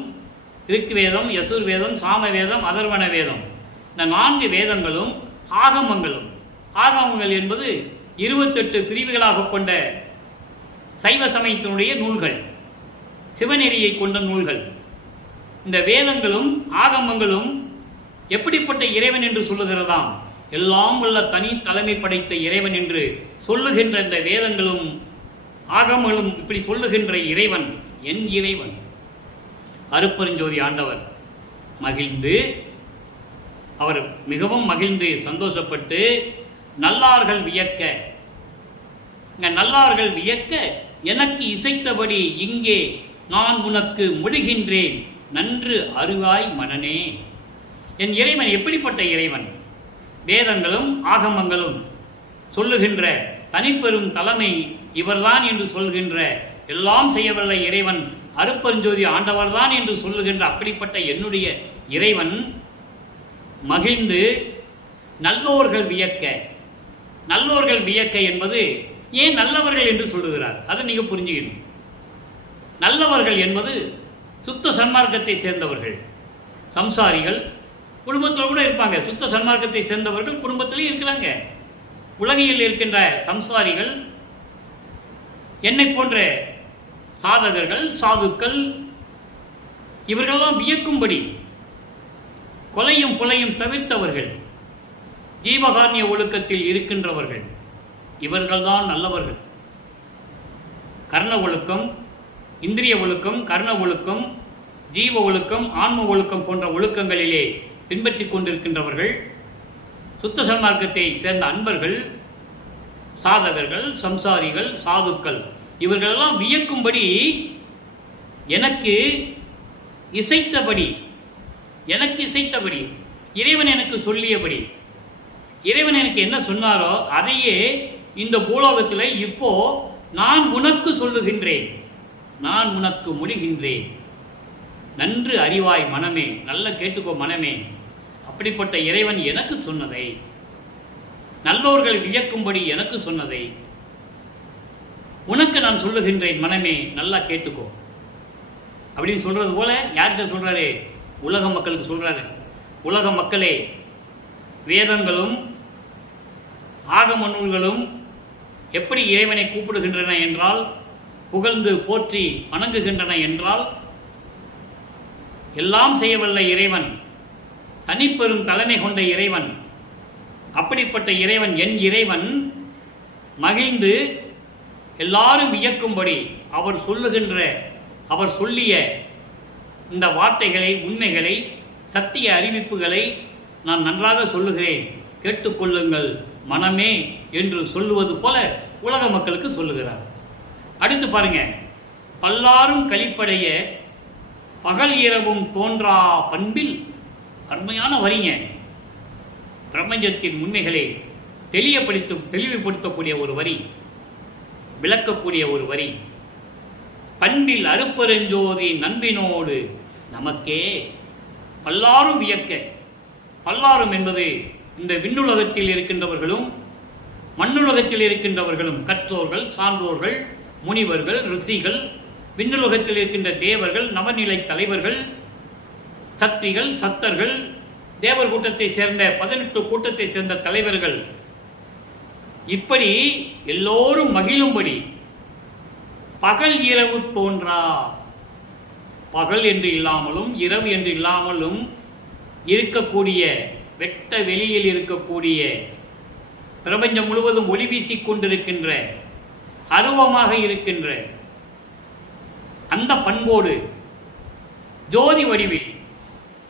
ரிக் வேதம், யசுர் வேதம், சாம வேதம், அதர்வண வேதம், இந்த 4 வேதங்களும் ஆகமங்கள் என்பது 28 பிரிவுகளாக கொண்ட சைவ சமயத்தினுடைய நூல்கள், சிவநெறியை கொண்ட நூல்கள். இந்த வேதங்களும் ஆகமங்களும் எப்படிப்பட்ட இறைவன் என்று சொல்லுகிறதாம்? எல்லாம் உள்ள தனி தலைமை படைத்த இறைவன் என்று சொல்லுகின்ற இந்த வேதங்களும் ஆகமங்களும் இப்படி சொல்லுகின்ற இறைவன் என் இறைவன் அருட்பெருஞ்சோதி ஆண்டவர் மகிழ்ந்து, அவர் மிகவும் மகிழ்ந்து சந்தோஷப்பட்டு நல்லார்கள் வியக்க, நல்லார்கள் வியக்க எனக்கு இசைத்தபடி இங்கே நான் உனக்கு மொழிகின்றேன் நன்று அறிவாய் மனனே. என் இறைவன் எப்படிப்பட்ட இறைவன்? வேதங்களும் ஆகமங்களும் சொல்லுகின்ற தனிப்பெரும் தலைமை இவர்தான் என்று சொல்கின்ற, எல்லாம் செய்யவல்ல இறைவன் அருட்பெருஞ்சோதி ஆண்டவர்தான் என்று சொல்லுகின்ற அப்படிப்பட்ட என்னுடைய இறைவன் மகிழ்ந்து நல்லோர்கள் வியக்க. நல்லோர்கள் வியக்க என்பது ஏன் நல்லவர்கள் என்று சொல்லுகிறார்? அதை நீங்க புரிஞ்சுக்கணும். நல்லவர்கள் என்பது சுத்த சன்மார்க்கத்தை சேர்ந்தவர்கள், சம்சாரிகள் குடும்பத்தில் கூட இருப்பாங்க. சுத்த சன்மார்க்கத்தை சேர்ந்தவர்கள் குடும்பத்திலையும் இருக்கிறாங்க. உலகில் இருக்கின்ற சம்சாரிகள் என்னை போன்ற சாதகர்கள், சாதுக்கள் இவர்களெல்லாம் வியக்கும்படி கொலையும் புலையும் தவிர்த்தவர்கள், ஜீவகாருண்ய ஒழுக்கத்தில் இருக்கின்றவர்கள், இவர்கள்தான் நல்லவர்கள். கர்ண ஒழுக்கம், இந்திரிய ஒழுக்கம், கர்ண ஒழுக்கம், ஜீவ ஒழுக்கம், ஆன்ம ஒழுக்கம் போன்ற ஒழுக்கங்களிலே பின்பற்றி கொண்டிருக்கின்றவர்கள், சுத்த சன்மார்க்கத்தை சேர்ந்த அன்பர்கள், சாதகர்கள், சம்சாரிகள், சாதுக்கள் இவர்களெல்லாம் வியக்கும்படி எனக்கு இசைத்தபடி இறைவன் எனக்கு சொல்லியபடி, இறைவன் எனக்கு என்ன சொன்னாரோ அதையே இந்த பூலோகத்தில் இப்போ நான் உனக்கு சொல்லுகின்றேன், நான் உனக்கு மொழிகின்றேன். நன்று அறிவாய் மனமே, நல்ல கேட்டுக்கோ மனமே, அப்படிப்பட்ட இறைவன் எனக்கு சொன்னதை, நல்லோர்கள் வியக்கும்படி எனக்கு சொன்னதை உனக்கு நான் சொல்லுகின்றேன் மனமே, நல்லா கேட்டுக்கோ அப்படின்னு சொல்றது போல யார்கிட்ட சொல்றாரு? உலக மக்களுக்கு சொல்றாரு. உலக மக்களே, வேதங்களும் ஆகம நூல்களும் எப்படி இறைவனை கூப்பிடுகின்றன என்றால், புகழ்ந்து போற்றி வணங்குகின்றன என்றால், எல்லாம் செய்யவல்ல இறைவன், தனிப்பெரும் தலைமை கொண்ட இறைவன், அப்படிப்பட்ட இறைவன், என் இறைவன் மகிழ்ந்து எல்லாரும் வியக்கும்படி அவர் சொல்லுகின்ற, அவர் சொல்லிய இந்த வார்த்தைகளை, உண்மைகளை, சத்திய அறிவிப்புகளை நான் நன்றாக சொல்லுகிறேன், கேட்டுக்கொள்ளுங்கள் மனமே என்று சொல்லுவது போல உலக மக்களுக்கு சொல்லுகிறார். அடுத்து பாருங்க, பல்லாரும் கழிப்படைய பகல் இரவும் தோன்றா பண்பில், அருமையான வரிங்க. பிரபஞ்சத்தின் உண்மைகளை தெளிவுபடுத்தக்கூடிய ஒரு வரி, விளக்கக்கூடிய ஒரு வரி. பண்பில் அருப்பெருஞ்சோதி நண்பினோடு நமக்கே பல்லாரும் வியக்க. பல்லாரும் என்பது இந்த விண்ணுலகத்தில் இருக்கின்றவர்களும் மண்ணுலகத்தில் இருக்கின்றவர்களும், கற்றோர்கள், சான்றோர்கள், முனிவர்கள், ரிஷிகள், விண்ணுலகத்தில் இருக்கின்ற தேவர்கள், நவநிலை தலைவர்கள், சக்திகள், சத்தர்கள், தேவர் கூட்டத்தை சேர்ந்த 18 கூட்டத்தை சேர்ந்த தலைவர்கள், இப்படி எல்லோரும் மகிழும்படி பகல் இரவு தோன்றா, பகல் என்று இல்லாமலும் இரவு என்று இல்லாமலும் இருக்கக்கூடிய, வெட்ட வெளியில் இருக்கக்கூடிய, பிரபஞ்சம் முழுவதும் ஒளி வீசிக் கொண்டிருக்கின்ற, அருவமாக இருக்கின்ற அந்த பண்போடு ஜோதி வடிவில்,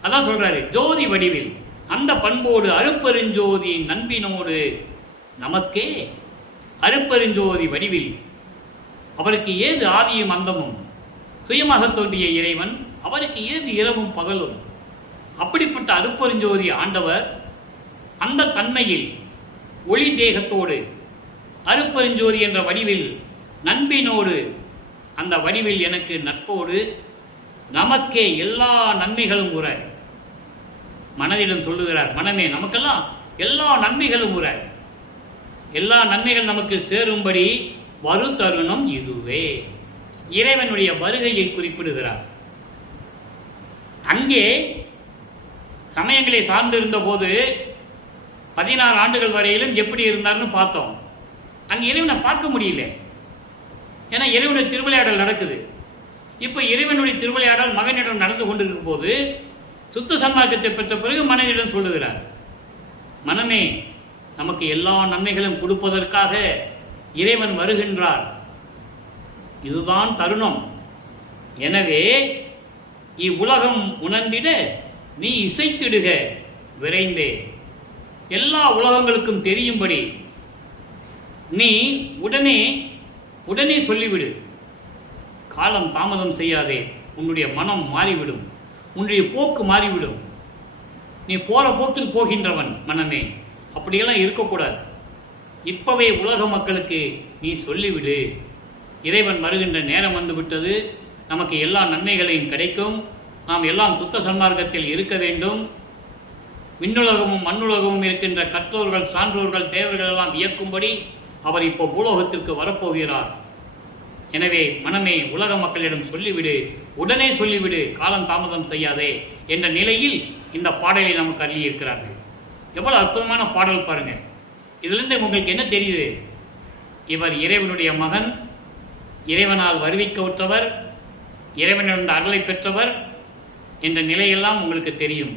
அதான் சொல்றாரு, ஜோதி வடிவில் அந்த பண்போடு அருப்பெருஞ்சோதி நண்பினோடு நமக்கே, அருப்பெருஞ்சோதி வடிவில், அவருக்கு ஏது ஆதியும் அந்தமும், சுயமாக தோன்றிய இறைவன், அவருக்கு ஏது இரவும் பகலும், அப்படிப்பட்ட அருப்பெருஞ்சோதி ஆண்டவர் அந்த தன்மையில் ஒளி தேகத்தோடு அருப்பெருஞ்சோதி என்ற வடிவில் நண்பினோடு, அந்த வடிவில் எனக்கு நட்போடு நமக்கே எல்லா நன்மைகளும் உற. மனதிடம் சொல்லுகிறார், மனமே நமக்கெல்லாம் எல்லா நன்மைகளும் உற, எல்லா நன்மைகள் நமக்கு சேரும்படி வரு தருணம் இதுவே. இறைவனுடைய வருகையை குறிப்பிடுகிறார். அங்கே சமயங்களை சார்ந்திருந்த போது 16 ஆண்டுகள் வரையிலும் எப்படி இருந்தார்னு பார்த்தோம். அங்கே இறைவனை பார்க்க முடியல, ஏன்னா இறைவனுடைய திருவிளையாடல் நடக்குது. இப்போ இறைவனுடைய திருவிளையாடல் மகனிடம் நடந்து கொண்டிருக்கும் போது சுத்த சன்மார்க்கத்தை பெற்ற பிறகு மனதிடம் சொல்லுகிறார், மனமே நமக்கு எல்லா நன்மைகளும் கொடுப்பதற்காக இறைவன் வருகின்றார், இதுதான் தருணம். எனவே இவ்வுலகம் உணர்ந்திட நீ இசைத்திடுக விரைந்தே, எல்லா உலகங்களுக்கும் தெரியும்படி நீ உடனே சொல்லிவிடு, காலம் தாமதம் செய்யாதே. உன்னுடைய மனம் மாறிவிடும், உன்னுடைய போக்கு மாறிவிடும். நீ போற போக்கில் போகின்றவன் மனமே, அப்படியெல்லாம் இருக்கக்கூடாது. இப்பவே உலக மக்களுக்கு நீ சொல்லிவிடு, இறைவன் வருகின்ற நேரம் வந்துவிட்டது, நமக்கு எல்லா நன்மைகளையும் கிடைக்கும், நாம் எல்லாம் சுத்த சன்மார்க்கத்தில் இருக்க வேண்டும். விண்ணுலகமும் மண்ணுலகமும் இருக்கின்ற கற்றோர்கள், சான்றோர்கள், தேவர்கள் எல்லாம் வியக்கும்படி அவர் இப்போ பூலோகத்திற்கு வரப்போகிறார். எனவே மனமே உலக மக்களிடம் சொல்லிவிடு, உடனே சொல்லிவிடு, காலம் தாமதம் செய்யாதே என்ற நிலையில் இந்த பாடலை நமக்கு அள்ளி இருக்கிறார்கள். எவ்வளவு அற்புதமான பாடல் பாருங்க. இதிலிருந்து உங்களுக்கு என்ன தெரியுது? இவர் இறைவனுடைய மகன், இறைவனால் வருவிக்க உற்றவர், இறைவனிடம் அருளை பெற்றவர் என்ற நிலையெல்லாம் உங்களுக்கு தெரியும்.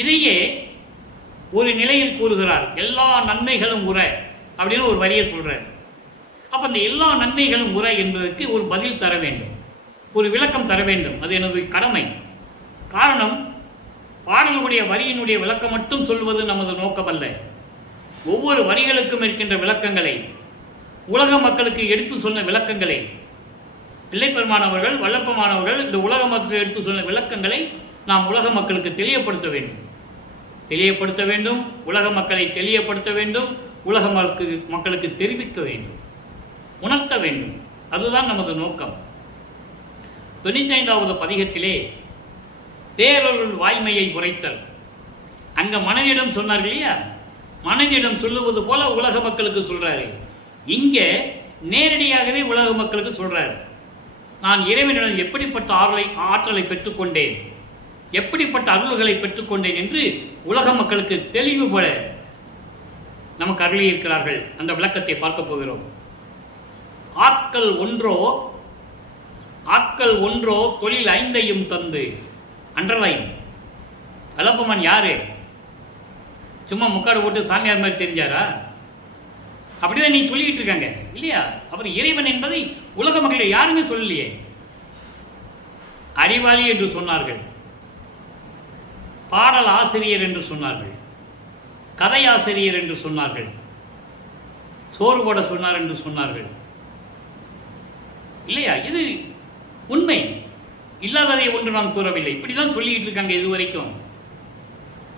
இதையே ஒரு நிலையில் கூறுகிறார், எல்லா நன்மைகளும் உற அப்படின்னு ஒரு வரியை சொல்றார். அப்ப அந்த எல்லா நன்மைகளும் உற என்பதற்கு ஒரு பதில் தர வேண்டும், ஒரு விளக்கம் தர வேண்டும். அது எனது கடமை. காரணம், பாடலுடைய வரியினுடைய விளக்கம் மட்டும் சொல்வது நமது நோக்கமல்ல. ஒவ்வொரு வரிகளுக்கும் இருக்கின்ற விளக்கங்களை, உலக மக்களுக்கு எடுத்து சொன்ன விளக்கங்களை, பிள்ளைப்பெருமானவர்கள் வல்லப்பமானவர்கள் இந்த உலக மக்களுக்கு எடுத்து சொன்ன விளக்கங்களை நாம் உலக மக்களுக்கு தெளிவுபடுத்த வேண்டும். உலக மக்களை தெளிவுபடுத்த வேண்டும். உலக மக்களுக்கு தெரிவிக்க வேண்டும், உணர்த்த வேண்டும். அதுதான் நமது நோக்கம். 95வது பதிகத்திலே தேரருள் வாய்மையை உரைத்தல், அங்க மனதிடம் சொன்னார்கள் இல்லையா, மனதிடம் சொல்லுவது போல உலக மக்களுக்கு சொல்றாரு. இங்க நேரடியாகவே உலக மக்களுக்கு சொல்றாரு. நான் இறைவனிடம் எப்படிப்பட்ட ஆற்றலை பெற்றுக்கொண்டேன், எப்படிப்பட்ட அருள்களை பெற்றுக்கொண்டேன் என்று உலக மக்களுக்கு தெளிவுபட நமக்கு அருளியிருக்கிறார்கள். அந்த விளக்கத்தை பார்க்க போகிறோம். ஆக்கள் ஒன்றோ தொழில் 5ஐயும் தந்து. அண்டர்லைன். வல்லப்பமான் யாரு? சும்மா முக்காடு போட்டு சாமியார் மாதிரி தெரிஞ்சாரா? அப்படிதான் நீ சொல்லிட்டு இருக்காங்க இல்லையா? அவர் இறைவன் என்பதை உலக மக்கள் யாருமே சொல்லலையே. அறிவாளி என்று சொன்னார்கள், பாடல் ஆசிரியர் என்று சொன்னார்கள், கதையாசிரியர் என்று சொன்னார்கள், சோறு போட சொன்னார் என்று சொன்னார்கள் இல்லையா? இது உண்மை, இல்லாததை ஒன்று நாம் கூறவில்லை. இப்படிதான் சொல்லிட்டு இருக்காங்க இதுவரைக்கும்.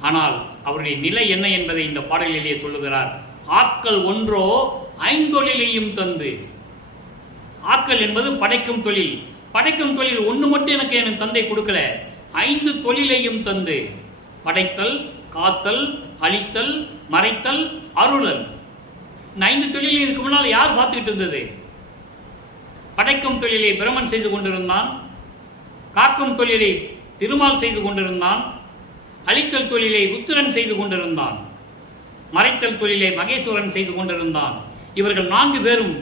ஆனால் அவருடைய நிலை என்ன என்பதை இந்த பாடலிலேயே சொல்லுகிறார். ஆக்கள் ஒன்றோ 5 தந்து. ஆக்கள் என்பது படைக்கும் தொழில். படைக்கும் தொழில் ஒன்று மட்டும் எனக்கு என் தந்தை கொடுக்கல, 5 தொழிலையும் தந்து. படைத்தல், காத்தல், அழித்தல், மறைத்தல், அருளல். இந்த 5 தொழில் இதுக்கு முன்னால் யார் பார்த்துக்கிட்டு இருந்தது? படைக்கும் தொழிலை பிரமன் செய்து கொண்டிருந்தான், காக்கும் தொழிலை திருமால் செய்து கொண்டிருந்தான், அழித்தல் தொழிலை ருத்திரன் செய்து கொண்டிருந்தான், மறைத்தல் தொழிலை மகேஸ்வரன் செய்து கொண்டிருந்தான். இவர்கள் 4 பேரும்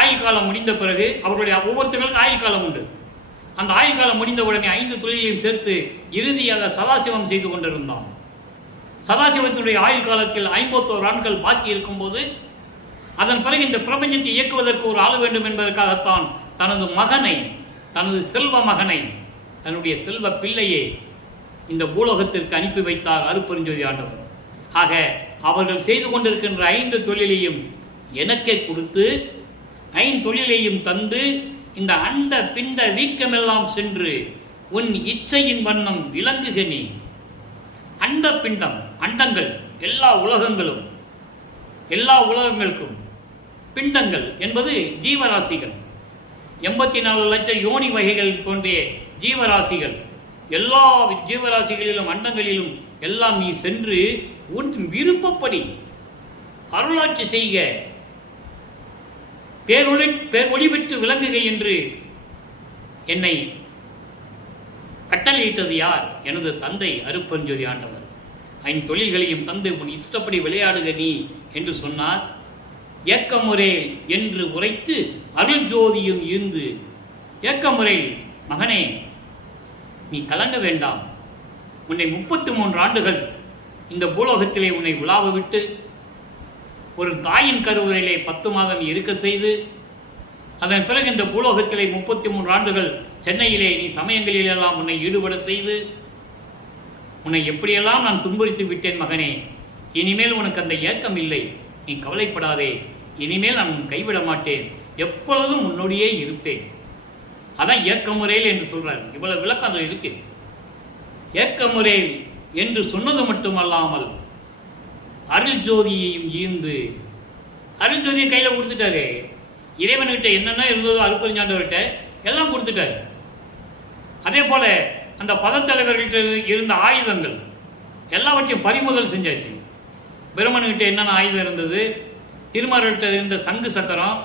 ஆயுள் காலம் முடிந்த பிறகு, அவர்களுடைய ஒவ்வொருத்தர்களுக்கு ஆயுள் காலம் உண்டு. அந்த ஆயுள் காலம் முடிந்த உடனே 5 தொழிலையும் சேர்த்து இறுதியாக சதாசிவம் செய்து கொண்டிருந்தான். சதாசிவத்தினுடைய ஆயுள் காலத்தில் 51 ஆண்டுகள் பாக்கி இருக்கும்போது, அதன் பிறகு இந்த பிரபஞ்சத்தை இயக்குவதற்கு ஒரு ஆள் வேண்டும் என்பதற்காகத்தான் தனது மகனை, தனது செல்வ மகனை, தன்னுடைய செல்வ பிள்ளையை இந்த பூலோகத்திற்கு அனுப்பி வைத்தார் அருட்பெருஞ்சோதி ஆண்டவர். ஆக அவர்கள் செய்து கொண்டிருக்கின்ற 5 தொழிலையும் எனக்கே கொடுத்து, 5 தொழிலையும் தந்து, இந்த அண்ட பிண்ட வீக்கமெல்லாம் சென்று உன் இச்சையின் வண்ணம் விளங்குக நீ. அண்ட பிண்டம், அண்டங்கள், எல்லா உலகங்களுக்கும் பிண்டங்கள் என்பது ஜீவராசிகள். 84 லட்சம் யோனி வகைகள் தோன்றிய ஜீவராசிகள். எல்லா ஜீவராசிகளிலும் அண்டங்களிலும் எல்லாம் நீ சென்று உன் விருப்பப்படி அருளாட்சி செய்க, பேரொளி பெற்று விளங்குக என்று என்னை கட்டளையிட்டது யார்? எனது தந்தை அருட்பெருஞ்சோதி ஆண்டவர். 5 தொழில்களையும் தந்து உன் இஷ்டப்படி விளையாடுக நீ என்று சொன்னார். ஏக்கமுறை என்று உரைத்து அருள் ஜோதியும் இருந்து. ஏக்கமுறை, மகனே நீ கலங்க வேண்டாம். உன்னை 33 ஆண்டுகள் இந்த பூலோகத்திலே உன்னை உலாவ விட்டு, ஒரு தாயின் கருவறையிலே 10 மாதம் இருக்க செய்து, அதன் பிறகு இந்த பூலோகத்திலே 33 ஆண்டுகள் சென்னையிலே நீ சமயங்களிலெல்லாம் உன்னை ஈடுபட செய்து, உன்னை எப்படியெல்லாம் நான் துன்புறுத்தி விட்டேன் மகனே. இனிமேல் உனக்கு அந்த ஏக்கம் இல்லை, நீ கவலைப்படாதே. இனிமேல் நான் கைவிட மாட்டேன், எப்பொழுதும் உன்னோடையே இருப்பேன். அதான் ஏக்கமுறையில் என்று சொல்றார். இவ்வளவு விளக்கம் அதில் இருக்கு. ஏக்கமுறையில் என்று சொன்னது மட்டுமல்லாமல் அருள் ஜோதியையும் ஈந்து, அருள் ஜோதியை கையில் கொடுத்துட்டாரு. இறைவன்கிட்ட என்னென்ன இருந்ததோ அருட்பெருஞ்சாண்டவர்கிட்ட எல்லாம் கொடுத்துட்டாரு. அதே போல அந்த பதத்தலைவர்கிட்ட இருந்த ஆயுதங்கள் எல்லாவற்றையும் பறிமுதல் செஞ்சாச்சு. பிரம்மன்கிட்ட என்னென்ன ஆயுதம் இருந்தது, திருமால்கிட்ட இருந்த சங்கு சக்கரம்.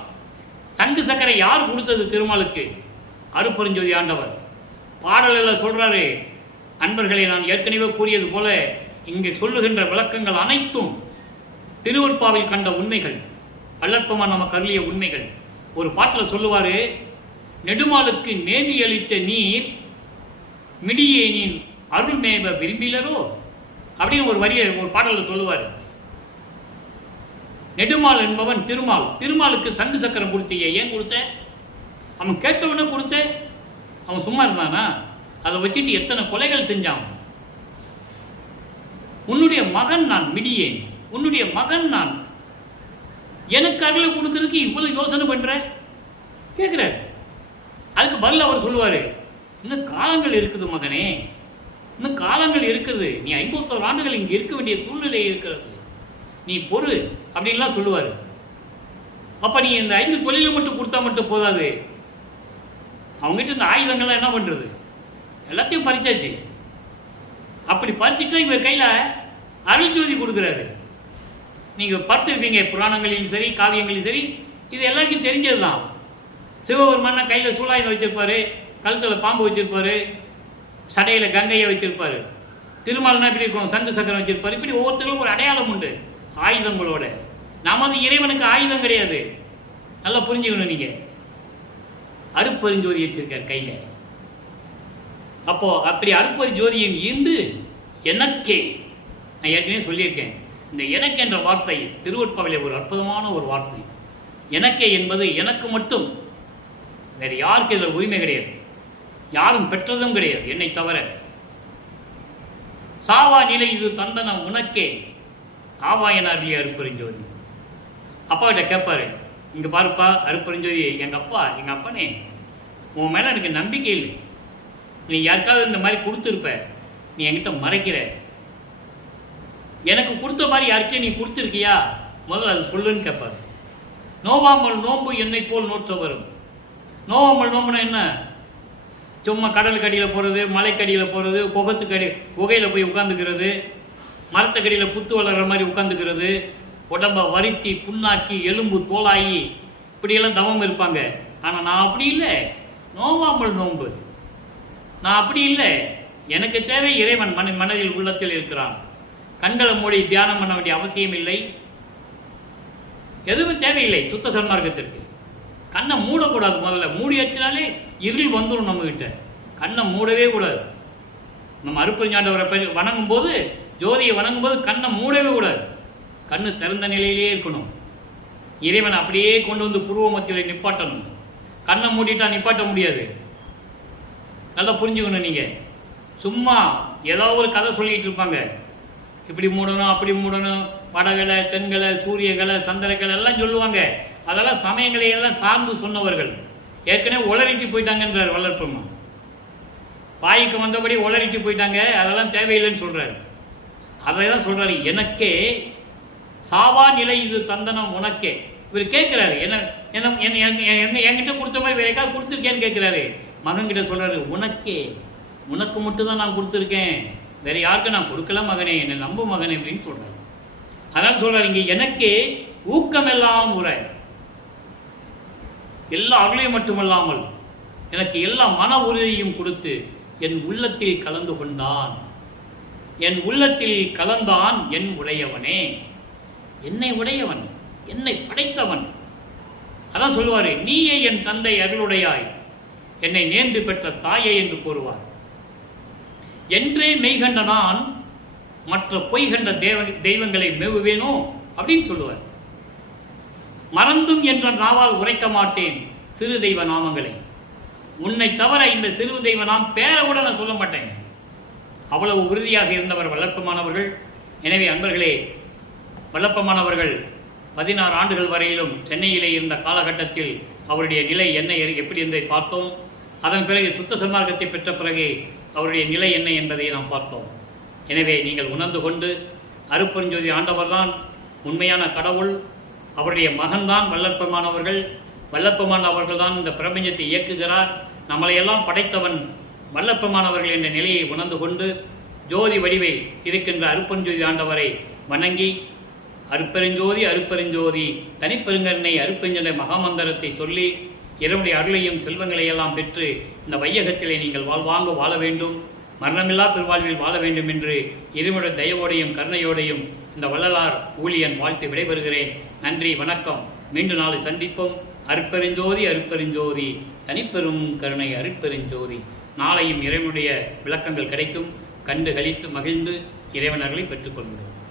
சங்கு சக்கரை யார் கொடுத்தது திருமாலுக்கு? அருட்பெருஞ்சோதி ஆண்டவர். பாடலில் சொல்றாரு, அன்பர்களை நான் ஏற்கனவே கூறியது போல இங்கே சொல்லுகின்ற விளக்கங்கள் அனைத்தும் திருவருட்பாவில் கண்ட உண்மைகள், வல்லற்பமான் நமக்கு அருளிய உண்மைகள். ஒரு பாட்டில் சொல்லுவார், நெடுமாலுக்கு நேதி அளித்த நீர் மிடியேனின் அருள்மேவ விரும்பிலரோ அப்படின்னு ஒரு வரியை ஒரு பாடலில் சொல்லுவார். நெடுமால் என்பவன் திருமால். திருமாலுக்கு சங்கு சக்கரம் கொடுத்தீங்க, ஏன் கொடுத்த? அவன் கேட்டவன கொடுத்த. அவன் சும்மா இருந்தானா? அதை வச்சுட்டு எத்தனை கொலைகள் செஞ்சான். உன்னுடைய மகன் நான் மிடியேன், உன்னுடைய மகன் நான், எனக்கு அருளை கொடுக்கறதுக்கு இவ்வளவு யோசனை பண்ற கேட்கிறார். அதுக்கு பதில் அவர் சொல்லுவாரு, இன்னும் காலங்கள் இருக்குது மகனே, இன்னும் காலங்கள் இருக்குது, நீ 51 ஆண்டுகள் இங்கே இருக்க வேண்டிய சூழ்நிலை இருக்கிறது, நீ பொறு அப்படின்லாம் சொல்லுவார். அப்போ நீ இந்த 5 தொழிலை மட்டும் கொடுத்தா மட்டும் போதாது, அவங்ககிட்ட இந்த ஆயுதங்கள்லாம் என்ன பண்ணுறது? எல்லாத்தையும் பறிச்சாச்சு. அப்படி பறிச்சுட்டு தான் இவர் கையில் அருள் ஜோதி கொடுக்குறாரு. நீங்கள் பார்த்துருப்பீங்க, புராணங்களிலும் சரி காவியங்களிலும் சரி, இது எல்லாருக்கும் தெரிஞ்சது தான். சிவபெருமானா கையில் சூலாயுதம் வச்சுருப்பார், கழுத்தில் பாம்பு வச்சுருப்பார், சடையில் கங்கையை வச்சுருப்பார். திருமால்னா இப்படி இருக்கும், சங்கு சக்கரம் வச்சுருப்பார். இப்படி ஒவ்வொருத்தருக்கும் ஒரு அடையாளம் உண்டு ஆயுதங்களோட. நமது இறைவனுக்கு ஆயுதம் கிடையாது, நல்லா புரிஞ்சுக்கணும். நீங்கள் அருப்பெருஞ்சோதி வச்சிருக்கார் கையில். அப்போ அப்படி அருப்பெருஞ்சோதியின் ஈந்து எனக்கே, நான் ஏற்கனவே சொல்லியிருக்கேன், இந்த எனக்கு என்ற வார்த்தை திருவொற்பாவிலே ஒரு அற்புதமான ஒரு வார்த்தை. எனக்கே என்பது எனக்கு மட்டும், வேறு யாருக்கு இதில் உரிமை கிடையாது, யாரும் பெற்றதும் கிடையாது என்னை தவிர. சாவா நிலை இது தந்தனம் உனக்கே ஆவா என அருளிய அருப்பெருஞ்சோதி. அப்பா கிட்ட கேட்பாரு, இங்கே பாருப்பா அருப்பெருஞ்சோதி, எங்கள் அப்பா, எங்கள் அப்பனே, உன் மேலே எனக்கு நம்பிக்கை இல்லை, நீ யாருக்காவது இந்த மாதிரி கொடுத்துருப்ப, நீ என்கிட்ட மறைக்கிற, எனக்கு கொடுத்த மாதிரி யாருக்கே நீ கொடுத்துருக்கியா, முதல்ல அது சொல்லுன்னு கேட்பாரு. நோவாமல் நோம்பு என்னை போல் நோற்ற வரும். நோவாமல் நோம்புனா என்ன? சும்மா கடலுக்கு அடியில் போகிறது, மலைக்கடியில் போகிறது, குகையில் போய் உட்காந்துக்கிறது, மரத்துக்கடியில் புத்து வளர்கிற மாதிரி உட்காந்துக்கிறது, உடம்பை வருத்தி புண்ணாக்கி எலும்பு தோலாகி இப்படியெல்லாம் தவம் இருப்பாங்க. ஆனால் நான் அப்படி இல்லை, நோவாமல் நோம்பு, நான் அப்படி இல்லை. எனக்கு தேவை இறைவன் மனதில் உள்ளத்தில் இருக்கிறான். கண்களை மூடி தியானம் பண்ண வேண்டிய அவசியம் இல்லை, எதுவும் தேவையில்லை. சுத்த சன்மார்க்கத்திற்கு கண்ணை மூடக்கூடாது. முதல்ல மூடி வச்சினாலே இருள் வந்துடும் நம்மகிட்ட. கண்ணை மூடவே கூடாது. நம்ம அருப்பெருஞ்சாண்டவரை வணங்கும் போது, ஜோதியை வணங்கும் போது கண்ணை மூடவே கூடாது. கண்ணு திறந்த நிலையிலே இருக்கணும். இறைவன் அப்படியே கொண்டு வந்து புருவ மத்தியில் நிப்பாட்டணும். கண்ணை மூடிட்டா நிப்பாட்ட முடியாது. நல்லா புரிஞ்சுக்கணும். நீங்கள் சும்மா ஏதாவது ஒரு கதை சொல்லிகிட்டு இருப்பாங்க, இப்படி மூடணும் அப்படி மூடணும், வடகலை தென்கலை சூரியகலை சந்திரகலை எல்லாம் சொல்லுவாங்க. அதெல்லாம் சமயங்களை எல்லாம் சார்ந்து சொன்னவர்கள். ஏற்கனவே உளறிட்டு போயிட்டாங்கன்றார் வல்லற்பெருமான். வாய்க்கு வந்தபடி உளறிட்டு போயிட்டாங்க, அதெல்லாம் தேவையில்லைன்னு சொல்கிறார். அதை தான் சொல்கிறாரு, எனக்கே சாவா நிலை இது தந்தனம் உனக்கே. இவர் கேட்குறாரு, என்கிட்ட கொடுத்த மாதிரி வேற எதாவது கொடுத்துருக்கேன்னு கேட்குறாரு. மகன்கிட்ட சொல்கிறாரு, உனக்கே, உனக்கு மட்டும் தான் நான் கொடுத்துருக்கேன், வேற யாருக்கும் நான் கொடுக்கல மகனே, என்னை நம்பு மகனே அப்படின்னு சொல்கிறாரு. அதனால் சொல்கிறார் இங்கே, எனக்கே ஊக்கமெல்லாம் உரை, எல்லா அருளையும் மட்டுமல்லாமல் எனக்கு எல்லா மன உறுதியும் கொடுத்து என் உள்ளத்தில் கலந்து கொண்டான். என் உள்ளத்தில் கலந்தான் என் உடையவனே, என்னை உடையவன், என்னை படைத்தவன். அதான் சொல்லுவார், நீயே என் தந்தை அருளுடையாய், என்னை நேர்ந்து பெற்ற தாயை என்று கூறுவார். என்றே மெய்கண்ட நான் மற்ற பொய்கண்ட தெய்வங்களை மேவுவேனோ அப்படின்னு சொல்லுவார். மறந்தும் என்ற நாவால் உரைக்க மாட்டேன் சிறு தெய்வ நாமங்களை, உன்னை தவிர இந்த சிறு தெய்வ நாம் பேரை கூட நான் சொல்ல மாட்டேன். அவ்வளவு உறுதியாக இருந்தவர் வல்லப்பமானவர்கள். எனவே அன்பர்களே, வல்லப்பமானவர்கள் 16 ஆண்டுகள் வரையிலும் சென்னையிலே இருந்த காலகட்டத்தில் அவருடைய நிலை என்ன எப்படி இருந்ததை பார்த்தோம். அதன் பிறகு சுத்த சன்மார்க்கத்தை பெற்ற பிறகு அவருடைய நிலை என்ன என்பதை நாம் பார்த்தோம். எனவே நீங்கள் உணர்ந்து கொண்டு, அருப்பெருஞ்சோதி ஆண்டவர்தான் உண்மையான கடவுள், அவருடைய மகன்தான் வல்லப்பெருமானவர்கள், வல்லப்பெருமானவர்கள் தான் இந்த பிரபஞ்சத்தை இயக்குகிறார், நம்மளையெல்லாம் படைத்தவன் வல்லப்பெருமானவர்கள் என்ற நிலையை உணர்ந்து கொண்டு, ஜோதி வடிவை இருக்கின்ற அருப்பெருஞ்சோதி ஆண்டவரை வணங்கி, அருப்பெருஞ்சோதி அருப்பெருஞ்சோதி தனிப்பெருங்கண்ணை அருப்பெருஞ்சோதி மகாமந்திரத்தை சொல்லி இறைவனுடைய அருளையும் செல்வங்களையெல்லாம் பெற்று இந்த வையகத்திலே நீங்கள் வாழ்வாங்க வாழ வேண்டும், மரணமில்லா பெருவாழ்வில் வாழ வேண்டும் என்று இறைவனுடைய தயவோடையும் கருணையோடையும் இந்த வள்ளலார் ஊழியன் வாழ்த்து விடைபெறுகிறேன். நன்றி, வணக்கம். மீண்டும் நாளை சந்திப்போம். அருட்பெருஞ்சோதி அருட்பெருஞ்சோதி தனிப்பெரும் கருணை அருட்பெருஞ்சோதி. நாளையும் இறைவனுடைய விளக்கங்கள் கிடைக்கும். கண்டு கழித்து மகிழ்ந்து இறைவனர்களை பெற்றுக்கொள்கிறோம்.